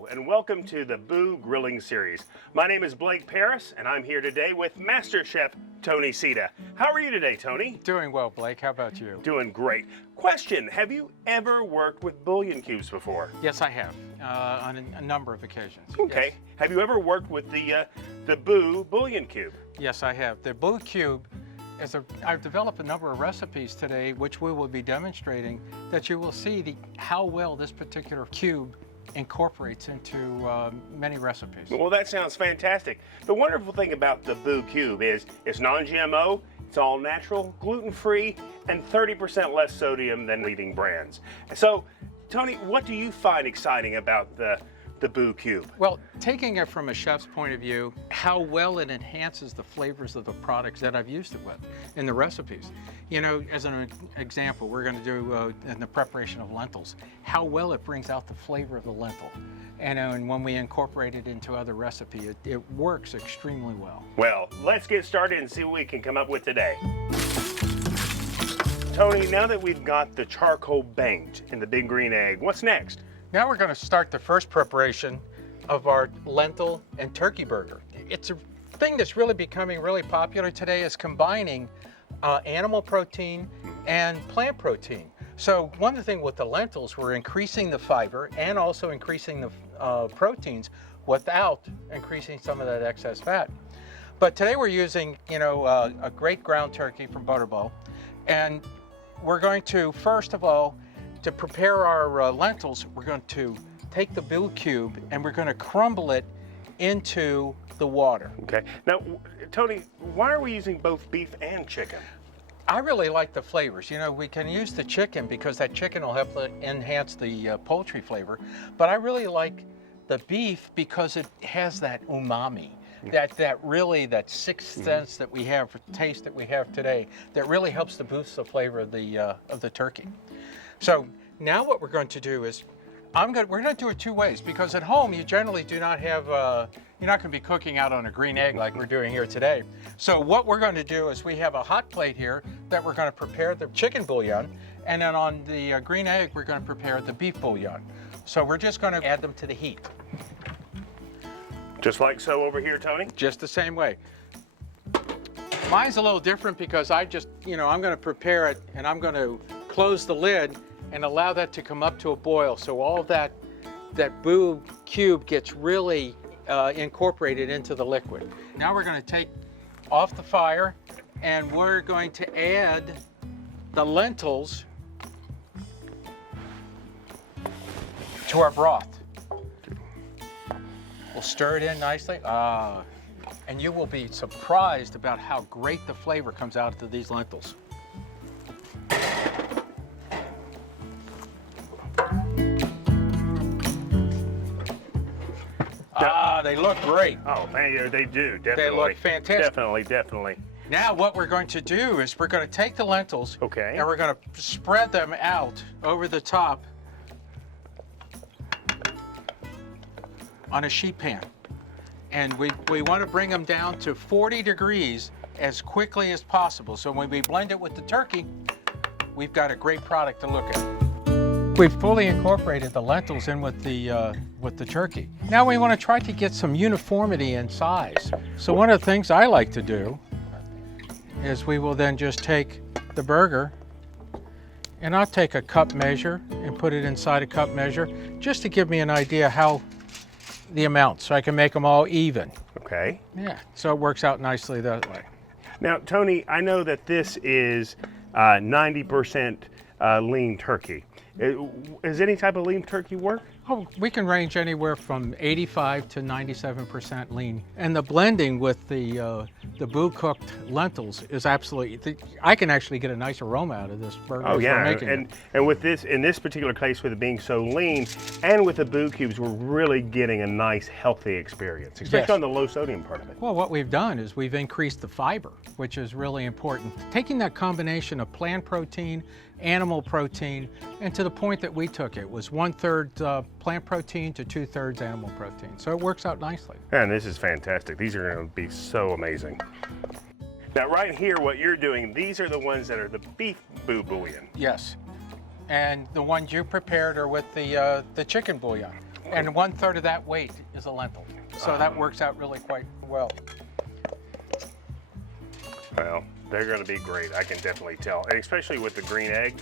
Hello and welcome to the BOU Grilling Series. My name is Blake Paris and I'm here today with Master Chef Tony Sita. How are you today, Tony? Doing well, Blake. How about you? Doing great. Question, have you ever worked with bouillon cubes before? Yes, I have, on a number of occasions. Okay. Yes. Have you ever worked with the BOU bouillon cube? Yes, I have. The BOU cube I've developed a number of recipes today, which we will be demonstrating, that you will see how well this particular cube incorporates into many recipes. Well, that sounds fantastic. The wonderful thing about the BOU cube is it's non-GMO, it's all natural, gluten-free, and 30% less sodium than leading brands. So, Tony, what do you find exciting about the BOU cube? Well, taking it from a chef's point of view, how well it enhances the flavors of the products that I've used it with in the recipes. You know, as an example, we're going to do in the preparation of lentils, how well it brings out the flavor of the lentil. And when we incorporate it into other recipes, it works extremely well. Well, let's get started and see what we can come up with today. Tony, now that we've got the charcoal banked in the big green egg, what's next? Now we're going to start the first preparation of our lentil and turkey burger. It's a thing that's really becoming really popular today, is combining animal protein and plant protein. So one of the things with the lentils, we're increasing the fiber and also increasing the proteins without increasing some of that excess fat. But today we're using, a great ground turkey from Butterball, and we're going to, first of all, to prepare our lentils, we're going to take the BOU cube and we're going to crumble it into the water. Okay. Now, Tony, why are we using both beef and chicken? I really like the flavors. You know, we can use the chicken because that chicken will help enhance the poultry flavor. But I really like the beef because it has that umami. That sixth sense that we have, for taste that we have today, that really helps to boost the flavor of the turkey. So now what we're going to do is, we're going to do it two ways, because at home you generally do not have, you're not going to be cooking out on a green egg like we're doing here today. So what we're going to do is we have a hot plate here that we're going to prepare the chicken bouillon, and then on the green egg we're going to prepare the beef bouillon. So we're just going to add them to the heat. Just like so over here, Tony? Just the same way. Mine's a little different because I'm going to prepare it and I'm going to close the lid and allow that to come up to a boil, so all of that BOU cube gets really incorporated into the liquid. Now we're going to take off the fire and we're going to add the lentils to our broth. We'll stir it in nicely. And you will be surprised about how great the flavor comes out of these lentils. They look great. Oh, man, they do, definitely. They look fantastic. Definitely. Now what we're going to do is we're going to take the lentils, okay, and we're going to spread them out over the top on a sheet pan. And we want to bring them down to 40 degrees as quickly as possible. So when we blend it with the turkey, we've got a great product to look at. We've fully incorporated the lentils in with the turkey. Now we want to try to get some uniformity in size. So one of the things I like to do is we will then just take the burger, and I'll take a cup measure and put it inside a cup measure just to give me an idea how the amount, so I can make them all even. Okay. Yeah, so it works out nicely that way. Now, Tony, I know that this is 90% lean turkey. Is any type of lean turkey work? Oh, we can range anywhere from 85 to 97% lean. And the blending with the BOU cooked lentils is absolutely, I can actually get a nice aroma out of this burger. Oh yeah, and with this, in this particular case, with it being so lean, and with the BOU cubes, we're really getting a nice healthy experience, especially on the low sodium part of it. Well, what we've done is we've increased the fiber, which is really important. Taking that combination of plant protein, animal protein, and to the point that we took it was 1/3 plant protein to 2/3 animal protein. So it works out nicely. And this is fantastic. These are going to be so amazing. Now right here, what you're doing, these are the ones that are the beef BOU bouillon. Yes. And the ones you prepared are with the chicken bouillon. And 1/3 of that weight is a lentil. So that works out really quite well. Well, they're going to be great. I can definitely tell. And especially with the green egg,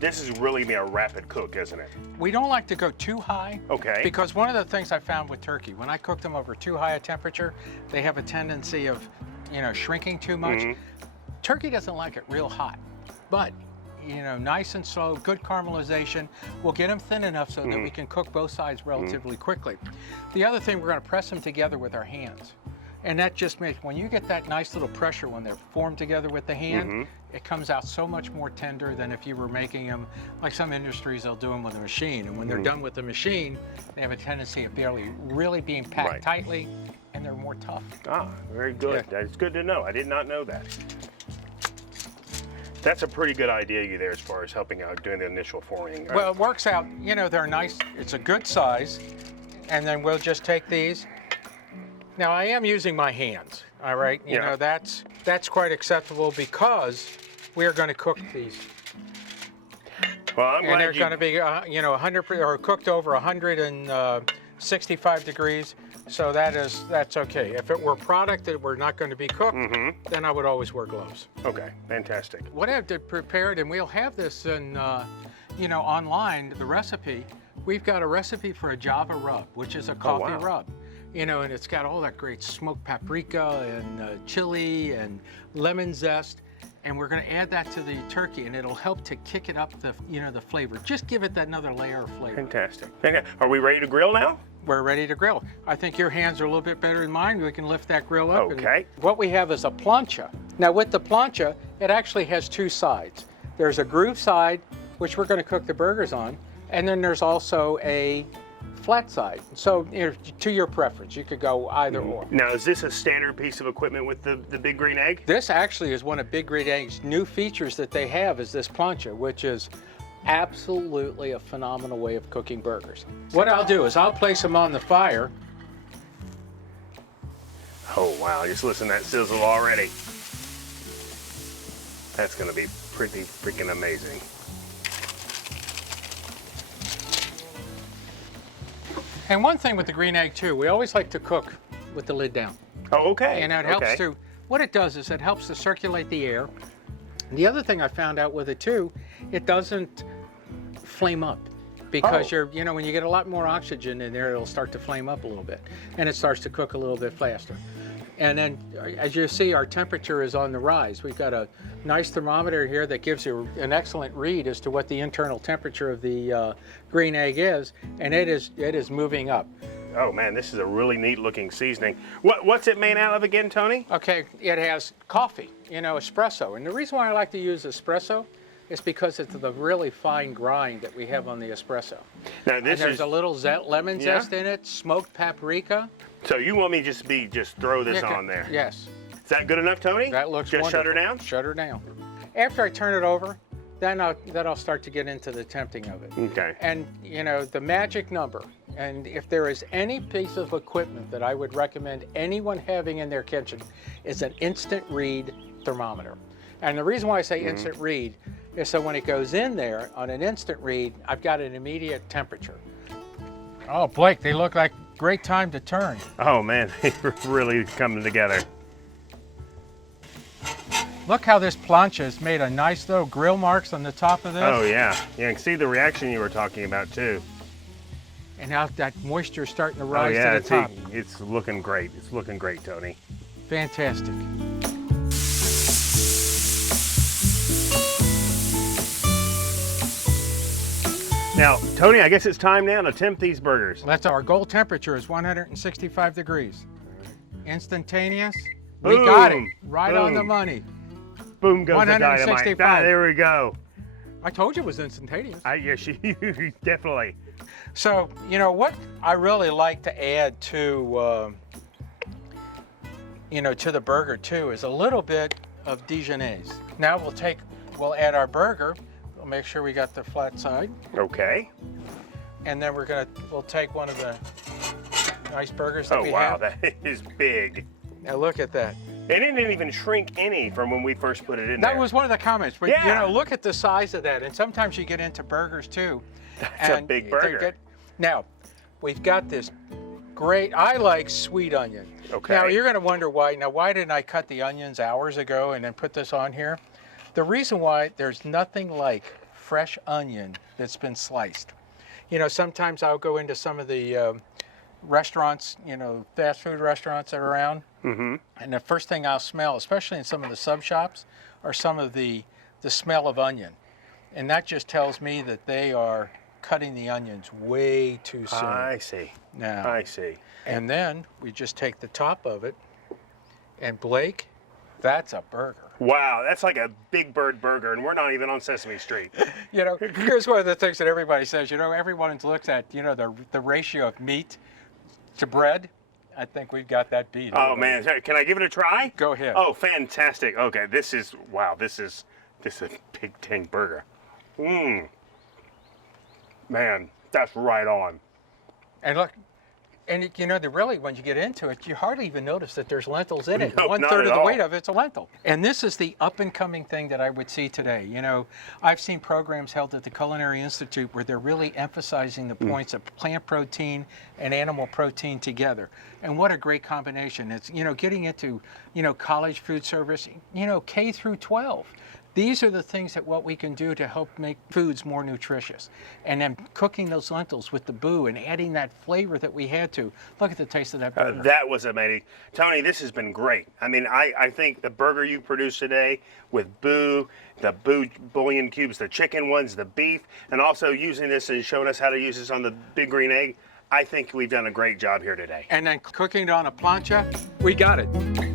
this is really be a rapid cook, isn't it? We don't like to go too high. Okay. Because one of the things I found with turkey, when I cook them over too high a temperature, they have a tendency of, shrinking too much. Turkey doesn't like it real hot, but nice and slow, good caramelization. We'll get them thin enough so that we can cook both sides relatively quickly. The other thing, we're going to press them together with our hands. And that just makes, when you get that nice little pressure when they're formed together with the hand, it comes out so much more tender than if you were making them, like some industries, they'll do them with a machine. And when they're done with the machine, they have a tendency of really being packed tightly, and they're more tough. Ah, very good. Yeah. That's good to know. I did not know that. That's a pretty good idea there as far as helping out doing the initial forming. Right? Well, it works out, they're nice. It's a good size. And then we'll just take these. Now I am using my hands, all right? You know, that's quite acceptable because we are going to cook these. Well, I'm glad and they're going to be, 100 or cooked over 165 degrees. So that's okay. If it were product that were not going to be cooked, then I would always wear gloves. Okay, fantastic. What I've prepared, and we'll have this in, online, the recipe. We've got a recipe for a Java rub, which is a coffee rub. And it's got all that great smoked paprika and chili and lemon zest. And we're going to add that to the turkey, and it'll help to kick it up the flavor. Just give it that another layer of flavor. Fantastic. Are we ready to grill now? We're ready to grill. I think your hands are a little bit better than mine. We can lift that grill up. Okay. And what we have is a plancha. Now with the plancha, it actually has two sides. There's a groove side, which we're going to cook the burgers on, and then there's also a flat side. So to your preference, you could go either or. Now, is this a standard piece of equipment with the Big Green Egg? This actually is one of Big Green Egg's new features that they have, is this plancha, which is absolutely a phenomenal way of cooking burgers. What I'll do is I'll place them on the fire. Oh wow, just listen to that sizzle already. That's gonna be pretty freaking amazing. And one thing with the green egg too, we always like to cook with the lid down. Oh, okay. And it helps to, what it does is it helps to circulate the air. And the other thing I found out with it too, it doesn't flame up. Because when you get a lot more oxygen in there, it'll start to flame up a little bit. And it starts to cook a little bit faster. And then, as you see, our temperature is on the rise. We've got a nice thermometer here that gives you an excellent read as to what the internal temperature of the green egg is, and it is moving up. Oh man, this is a really neat looking seasoning. What's it made out of again, Tony? Okay, it has coffee, espresso. And the reason why I like to use espresso is because it's the really fine grind that we have on the espresso. Now there's a little lemon zest in it, smoked paprika. So you want me just throw this on there? Yes. Is that good enough, Tony? That looks just wonderful. Shut her down? Shut her down. After I turn it over, then I'll start to get into the tempting of it. Okay. And the magic number, and if there is any piece of equipment that I would recommend anyone having in their kitchen, is an instant read thermometer. And the reason why I say instant read is so when it goes in there on an instant read, I've got an immediate temperature. Oh, Blake, they look like great time to turn. Oh man, they're really coming together. Look how this plancha has made a nice little grill marks on the top of this. Oh yeah, I can see the reaction you were talking about too. And now that moisture is starting to rise to the top. It's looking great. It's looking great, Tony. Fantastic. Now, Tony, I guess it's time now to tempt these burgers. Our goal temperature is 165 degrees. Instantaneous. Boom. We got it. Right Boom. on the money. Boom goes the dynamite. 165. There we go. I told you it was instantaneous. Yes, definitely. So, what I really like to add to, to the burger too is a little bit of Dijonnaise. Now we'll add our burger. We'll make sure we got the flat side. Okay. And then we'll take one of the nice burgers that we have. Oh wow, that is big. Now look at that. And it didn't even shrink any from when we first put it in there. That was one of the comments. But look at the size of that. And sometimes you get into burgers too. That's a big burger. Now, we've got this great, I like sweet onion. Okay. Now you're going to wonder why. Now, why didn't I cut the onions hours ago and then put this on here? The reason why, there's nothing like fresh onion that's been sliced. You know, sometimes I'll go into some of the restaurants, you know, fast food restaurants that are around, and the first thing I'll smell, especially in some of the sub shops, are some of the smell of onion. And that just tells me that they are cutting the onions way too soon. I see. Now, I see. and then we just take the top of it, and Blake, that's a burger. Wow, that's like a big bird burger, and we're not even on Sesame Street. You know, here's one of the things that everybody says, you know, everyone looks at, you know, the ratio of meat to bread. I think we've got that beat. Oh man, can I give it a try? Go ahead. Oh, fantastic. Okay, this is a big dang burger. Man, that's right on. And look, and you know, really, when you get into it, you hardly even notice that there's lentils in it. Nope, One not third at of the all. weight of it's a lentil. And this is the up and coming thing that I would see today. You know, I've seen programs held at the Culinary Institute where they're really emphasizing the points of plant protein and animal protein together. And what a great combination. It's, you know, getting into, you know, college food service, you know, K through 12. These are the things that what we can do to help make foods more nutritious. And then cooking those lentils with the BOU and adding that flavor that we had to. Look at the taste of that burger. That was amazing. Tony, this has been great. I mean, I think the burger you produced today with BOU, the BOU bouillon cubes, the chicken ones, the beef, and also using this and showing us how to use this on the big green egg, I think we've done a great job here today. And then cooking it on a plancha, we got it.